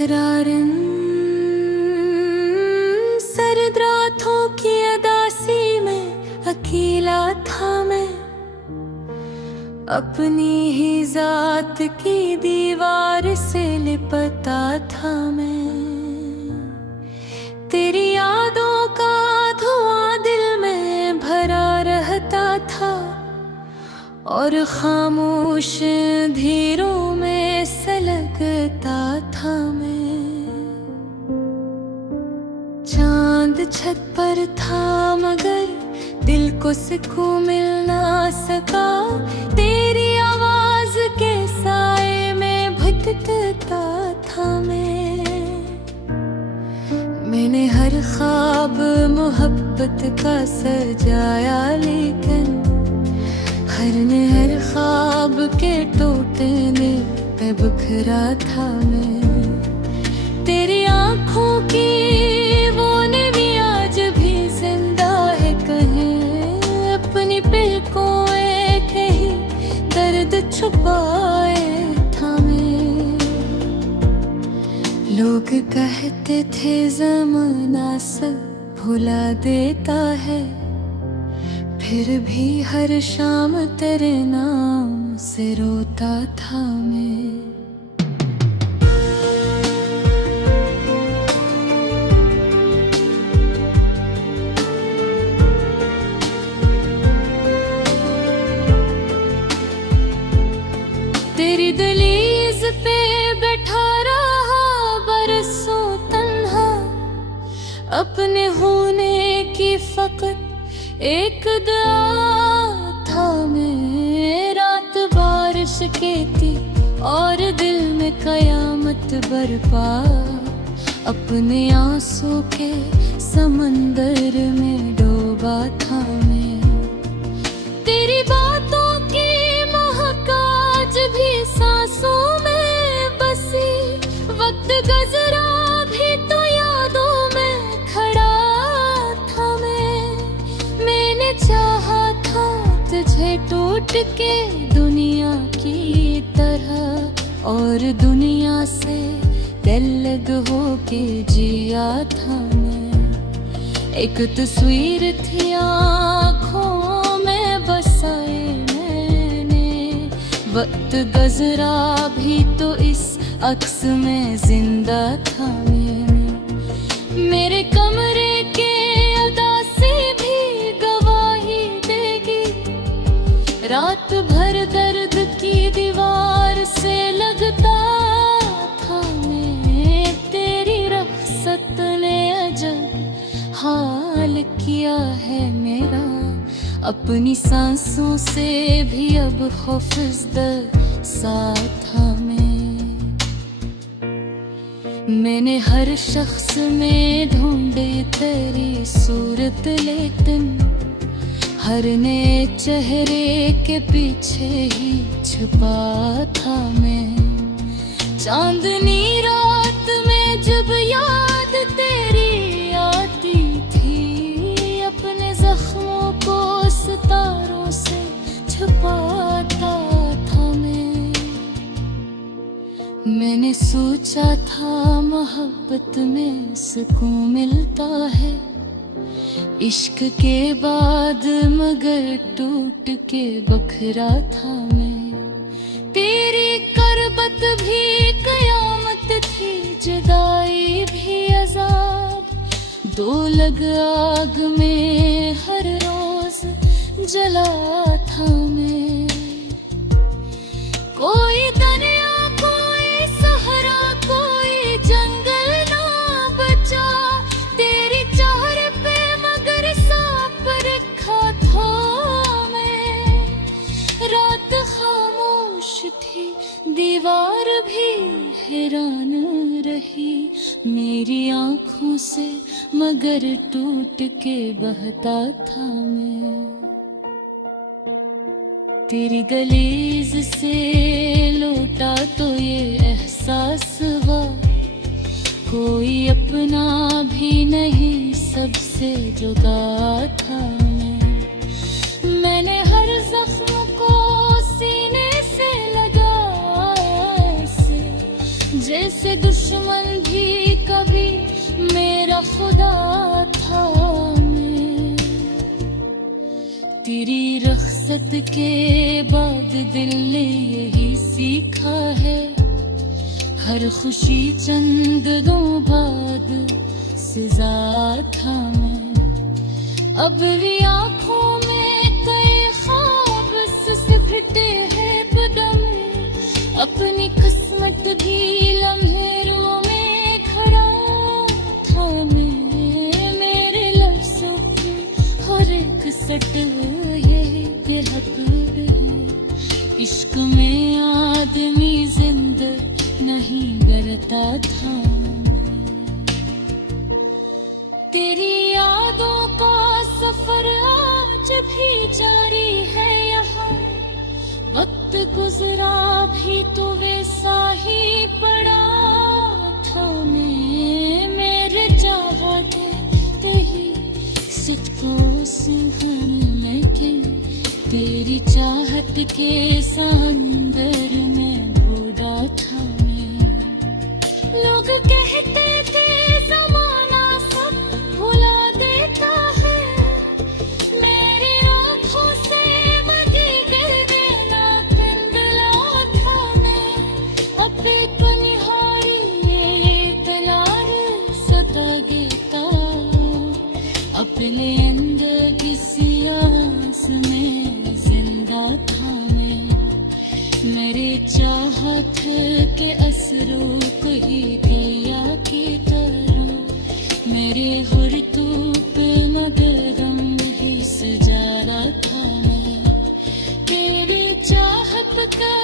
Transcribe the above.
रारन सर्द रातों की अदासी में अकेला था मैं, अपनी ही जात की दीवार से लिपटा था मैं। तेरी यादों का धुआं दिल में भरा रहता था और खामोश धीरों में सलगता था मैं। चांद छत पर था मगर दिल को सुकून मिल ना सका, तेरी आवाज के साए में भटकता था मैंने हर ख्वाब मोहब्बत का सजाया, लेकिन हर ख्वाब के टूटने पे बिखरा था मैं। तेरी आँखों की वो नमी आज भी जिंदा है कहीं, अपनी पलकों में कहीं दर्द छुपाए था मैं। लोग कहते थे ज़माना सब भुला देता है, फिर भी हर शाम तेरे नाम से रोता था मैं। तेरी दहलीज पे बैठा रहा बरसों तन्हा, अपने होने की फकत एक दुआ था मैं। रात बारिश की थी और दिल में कयामत बरपा, अपने आंसू के समंदर में डूबा था मैं। तेरी बातों की महक आज भी सांसों में बसी, वक्त गुजरा भी तो यादों में खड़ा था मैंने चाहा था तुझे टूट के दुनिया की तरह, और दुनिया से अलग हो के जिया था मैं। एक तस्वीर थी आँखों में बसाए मैंने, वक्त गुजरा भी तो इस अक्स में जिंदा था मैं। मेरे कमरे के उदासी भी गवाही देगी, रात भर दर्द की दीवार से लगता था मैं। तेरी रफ़्सत ने अजब हाल किया है मेरा, अपनी सांसों से भी अब खौफज़दा सा था मैंने हर शख्स में ढूंढे तेरी सूरत, लेकिन हर नए चेहरे के पीछे ही छुपा था मैं। चांदनी रात में जब याद तेरी आती थी, अपने जख्मों को सितारों से छुपाता था मैंने सोचा था मोहब्बत में सुकून मिलता है इश्क के बाद, मगर टूट के बखरा था मैं। तेरी करबत भी कयामत थी, जुदाई भी अज़ाब, दो लग आग में हर रोज जला था मैं। कोई दरिया कोई सहरा कोई जंगल ना बचा, तेरी चेहरे पे मगर सांप रखा था मैं। रात खामोश थी दीवार भी हैरान रही मेरी आंखों से, मगर टूट के बहता था मैं। तेरी गलीज से लौटा तो ये एहसास हुआ, कोई अपना भी नहीं, सबसे जुदा था मैंने हर जख्म को सीने से लगाया ऐसे, जैसे दुश्मन भी कभी मेरा खुदा था मैं। तेरी रख्सत के बाद दिल ने यही सीखा है, हर खुशी चंद दो बाद सजा था मैं। अब भी आँखों में कई ख्वाब सिमटे हैं बदम, अपनी किस्मत भी लम्हेरों में खड़ा था मैं। मेरे लफ्ज़ों की हर एक सट ये हक है, इश्क में आदमी जिंदा नहीं डरता था। तेरी यादों का सफर आज भी जारी है यहाँ, वक्त गुजरा भी तो वैसा ही पड़ा था मैं। मेरे चाहते ही सच को सिंहन में के, तेरी चाहत के समंदर में बूढ़ा था मैं। लोग कहते थे ज़माना सब भुला देता है, मेरी आँखों से बगी गिरना धुंधला था मैं। अब एक निहारी ये तलार सता गिरता, अपने अंदर किसी आस में जिंदा था मैं। मेरे चाहत के असरों को ही दिया की तरह, मेरे हुर्तू पे मगरम ही सजा रहा था मैं। तेरी चाहत का